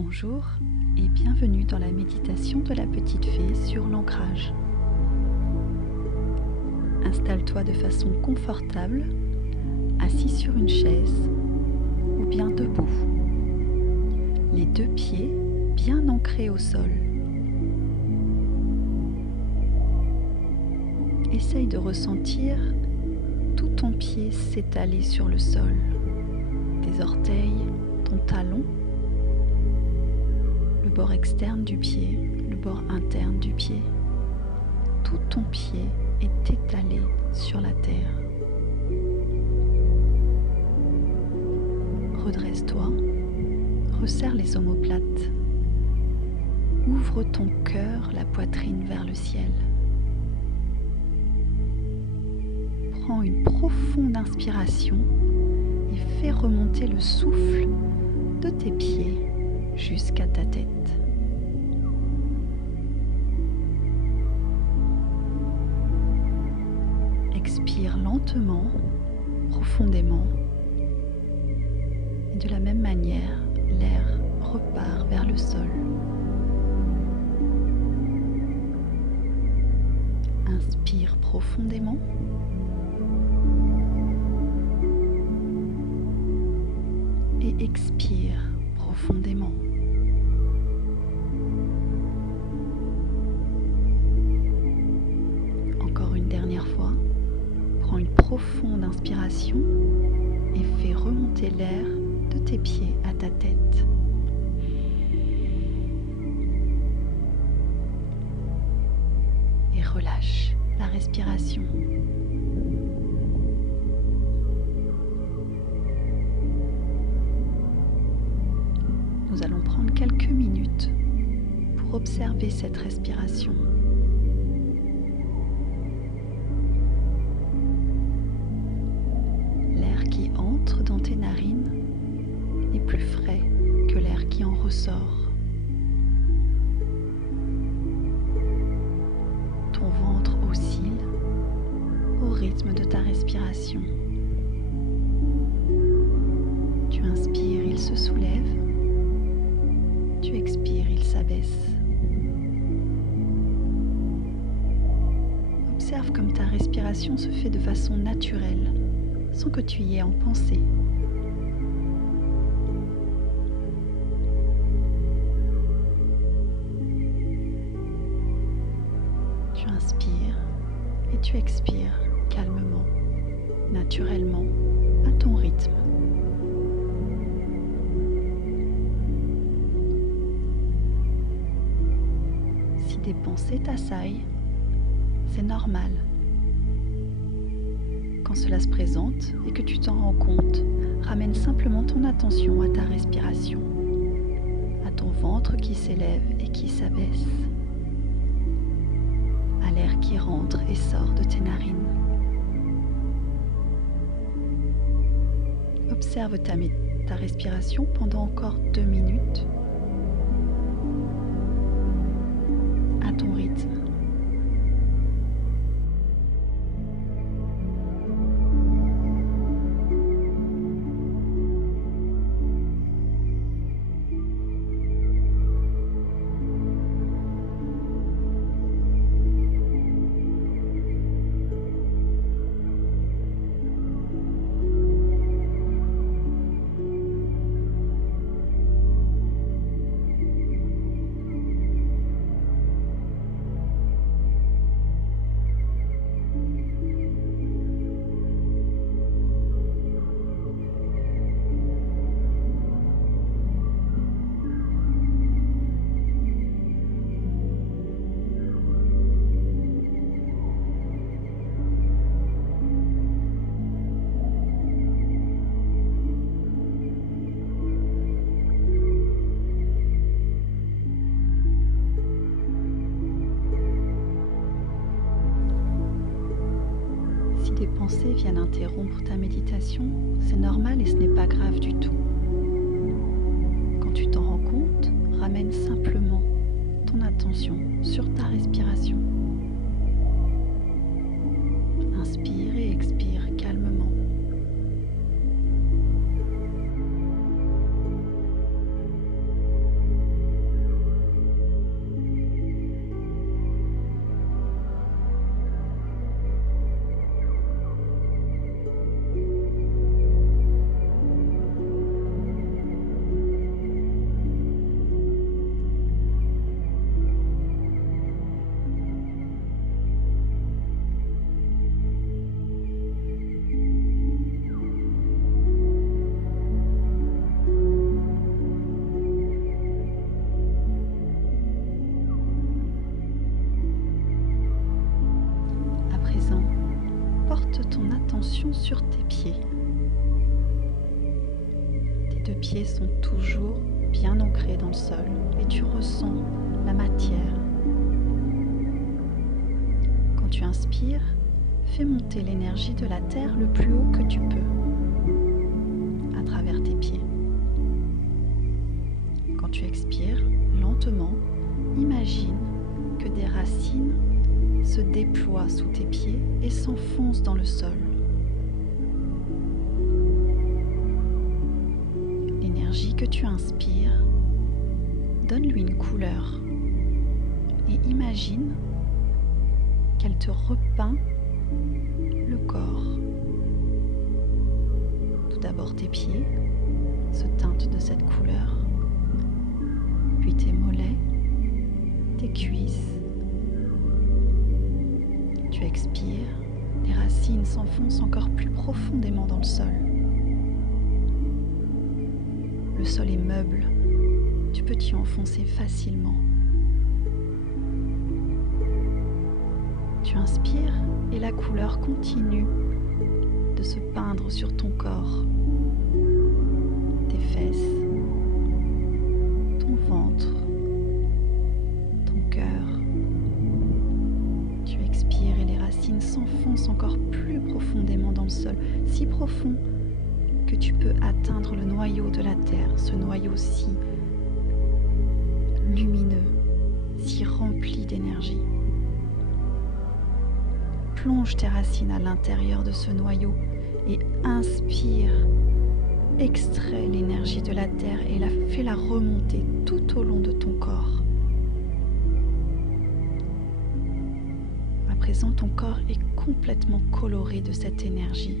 Bonjour et bienvenue dans la méditation de la petite fée sur l'ancrage. Installe-toi de façon confortable, assis sur une chaise ou bien debout. Les deux pieds bien ancrés au sol. Essaye de ressentir tout ton pied s'étaler sur le sol, tes orteils, ton talon, le bord externe du pied, le bord interne du pied. Tout ton pied est étalé sur la terre. Redresse-toi, resserre les omoplates. Ouvre ton cœur, la poitrine vers le ciel. Prends une profonde inspiration et fais remonter le souffle de tes pieds jusqu'à ta tête. Expire lentement, profondément. Et de la même manière, l'air repart vers le sol. Inspire profondément. Et expire profondément. Encore une dernière fois, prends une profonde inspiration et fais remonter l'air de tes pieds à ta tête. Et relâche la respiration. Nous allons prendre quelques minutes pour observer cette respiration. L'air qui entre dans tes narines est plus frais que l'air qui en ressort. Ton ventre oscille au rythme de ta respiration. Tu inspires, il se soulève. Tu expires, il s'abaisse. Observe comme ta respiration se fait de façon naturelle, sans que tu y aies en pensée. Tu inspires et tu expires calmement, naturellement, à ton rythme. Si des pensées t'assaillent, c'est normal. Quand cela se présente et que tu t'en rends compte, ramène simplement ton attention à ta respiration, à ton ventre qui s'élève et qui s'abaisse, à l'air qui rentre et sort de tes narines. Observe ta respiration pendant encore 2 minutes. À ton rythme. Si des pensées viennent interrompre ta méditation, c'est normal et ce n'est pas grave du tout. Quand tu t'en rends compte, ramène simplement ton attention sur ta respiration. Inspire et expire calmement. attention sur tes pieds. Tes deux pieds sont toujours bien ancrés dans le sol et tu ressens la matière. Quand tu inspires, fais monter l'énergie de la terre le plus haut que tu peux à travers tes pieds. Quand tu expires, lentement, imagine que des racines se déploient sous tes pieds et s'enfoncent dans le sol. L'énergie que tu inspires, donne-lui une couleur et imagine qu'elle te repeint le corps. Tout d'abord tes pieds se teintent de cette couleur, puis tes mollets, tes cuisses. Tu expires, les racines s'enfoncent encore plus profondément dans le sol. Le sol est meuble, tu peux t'y enfoncer facilement. Tu inspires et la couleur continue de se peindre sur ton corps, tes fesses, ton ventre, ton cœur. Tu expires et les racines s'enfoncent encore plus profondément dans le sol, si profond que tu peux atteindre le noyau de la terre, ce noyau si lumineux, si rempli d'énergie. Plonge tes racines à l'intérieur de ce noyau et inspire, extrais l'énergie de la terre et fais-la remonter tout au long de ton corps. À présent, ton corps est complètement coloré de cette énergie.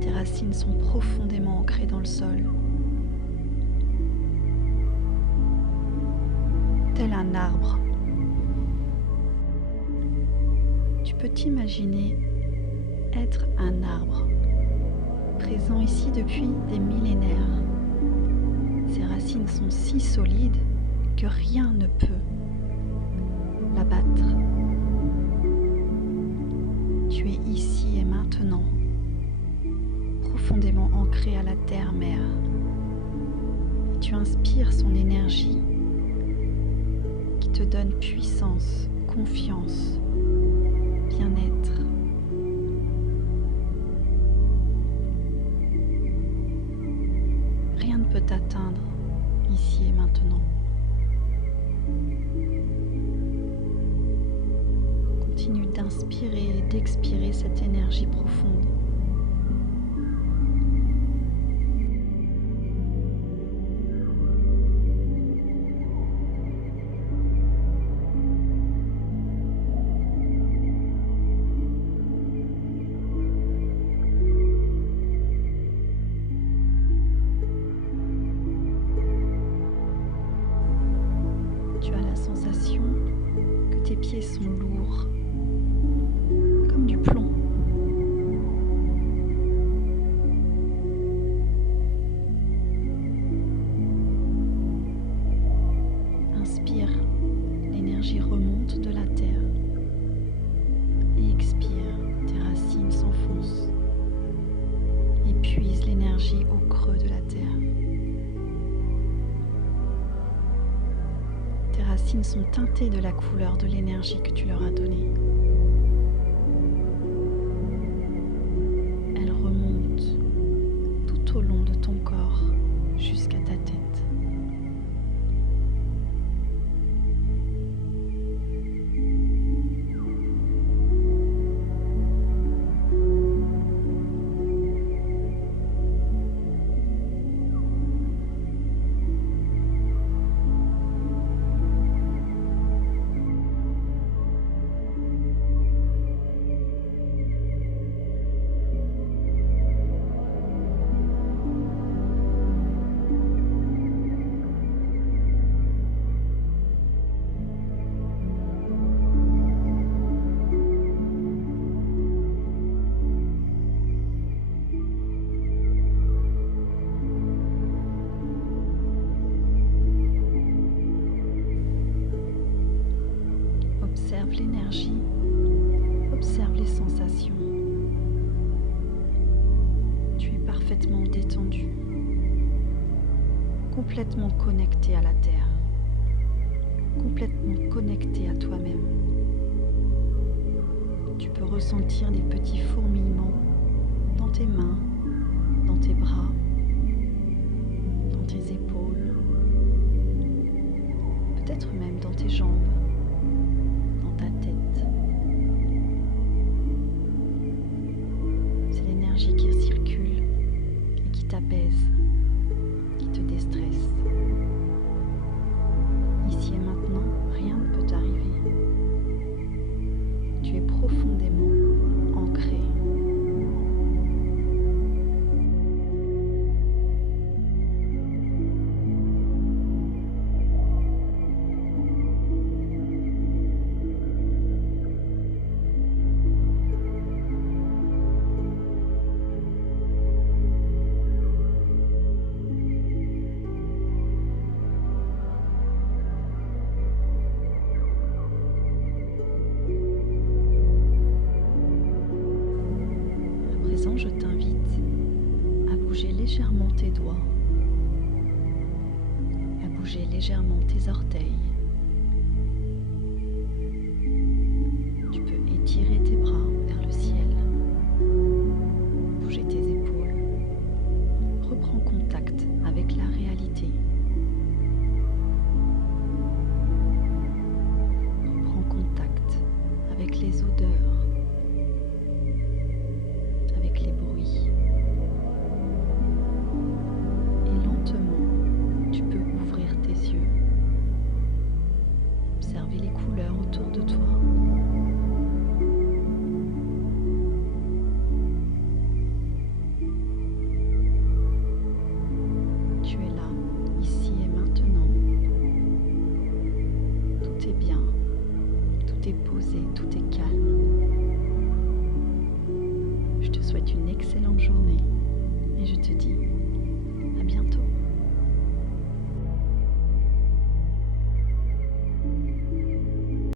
Tes racines sont profondément ancrées dans le sol. Tel un arbre. Tu peux t'imaginer être un arbre, présent ici depuis des millénaires. Ses racines sont si solides que rien ne peut l'abattre. Tu es ici et maintenant, profondément ancré à la terre-mère. Et tu inspires son énergie qui te donne puissance, confiance, bien-être. Rien ne peut t'atteindre ici et maintenant. Continue d'inspirer et d'expirer cette énergie profonde. Tu as la sensation que tes pieds sont lourds, comme du plomb. Inspire, l'énergie remonte de la terre. Et expire, tes racines s'enfoncent. Épuise l'énergie au creux de la terre. Tes racines sont teintées de la couleur de l'énergie que tu leur as donnée. Elles remontent tout au long de ton corps jusqu'à ta tête. l'énergie, observe les sensations. Tu es parfaitement détendu, complètement connecté à la Terre, complètement connecté à toi-même. Tu peux ressentir des petits fourmillements dans tes mains, dans tes bras, dans tes épaules, peut-être même dans tes jambes, dans ta tête. C'est l'énergie qui circule et qui t'apaise, qui te déstresse. Ici et maintenant, rien ne peut t'arriver. Tu es profondément ancré. Je t'invite à bouger légèrement tes doigts, à bouger légèrement tes orteils. Tu peux étirer tes bras vers le ciel, bouger tes épaules. Reprends contact avec la réalité. Reprends contact avec les odeurs, les bruits. Et lentement, tu peux ouvrir tes yeux. Observer les couleurs autour de toi. Tu es là, ici et maintenant. Tout est bien, tout est posé, tout est calme. Je te souhaite une excellente journée et je te dis